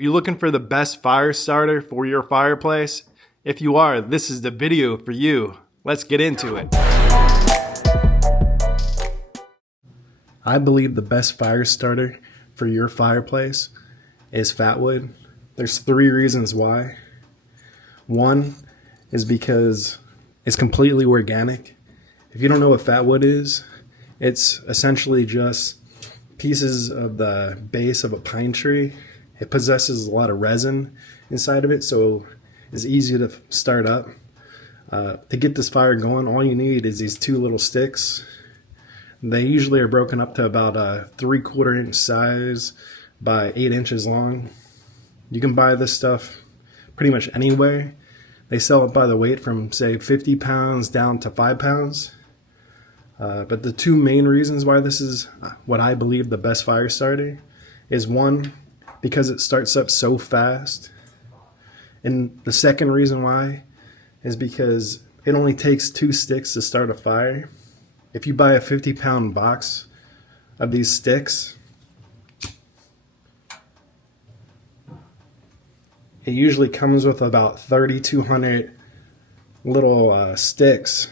Are you looking for the best fire starter for your fireplace? If you are, this is the video for you. Let's get into it. I believe the best fire starter for your fireplace is Fatwood. There's 3 reasons why. One is because it's completely organic. If you don't know what Fatwood is, it's essentially just pieces of the base of a pine tree. It possesses a lot of resin inside of it, so it's easy to start up. To get this fire going, all you need is these 2 little sticks. They usually are broken up to about a 3/4 inch size by 8 inches long. You can buy this stuff pretty much anywhere. They sell it by the weight from, say, 50 pounds down to 5 pounds. But the 2 main reasons why this is what I believe the best fire starter is, one, because it starts up so fast. And the second reason why is because it only takes 2 sticks to start a fire. If you buy a 50-pound box of these sticks, it usually comes with about 3,200 little sticks.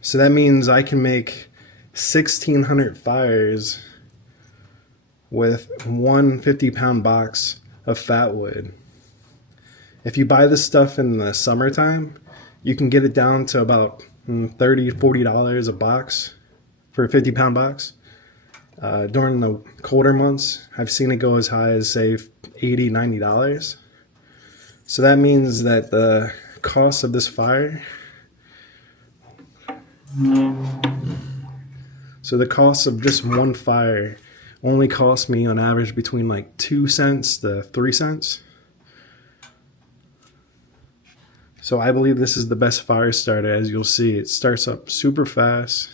So that means I can make 1,600 fires with one 50-pound box of Fatwood. If you buy this stuff in the summertime, you can get it down to about $30-$40 a box for a 50-pound box. During the colder months, I've seen it go as high as, say, $80-$90. So that means that the cost of this fire, so the cost of just one fire only costs me on average between like 2 cents to 3 cents. So I believe this is the best fire starter. As you'll see, it starts up super fast,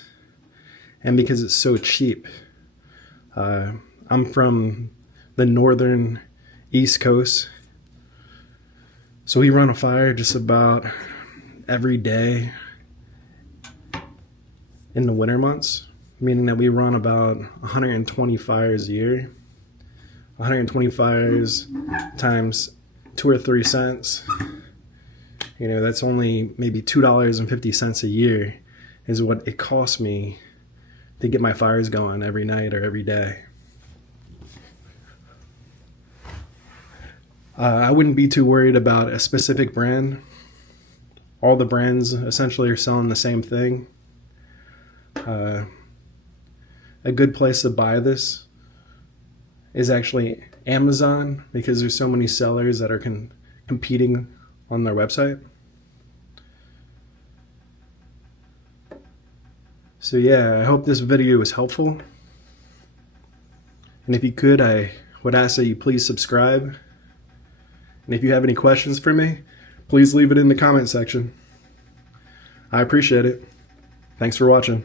and because it's so cheap. I'm from the northern East Coast, so we run a fire just about every day in the winter months, meaning that we run about 120 fires a year. 120 fires times 2 or 3 cents. You know, that's only maybe $2.50 a year is what it costs me to get my fires going every night or every day. I wouldn't be too worried about a specific brand. All the brands essentially are selling the same thing. A good place to buy this is actually Amazon, because there's so many sellers that are competing on their website. So yeah, I hope this video was helpful. And if you could, I would ask that you please subscribe. And if you have any questions for me, please leave it in the comment section. I appreciate it. Thanks for watching.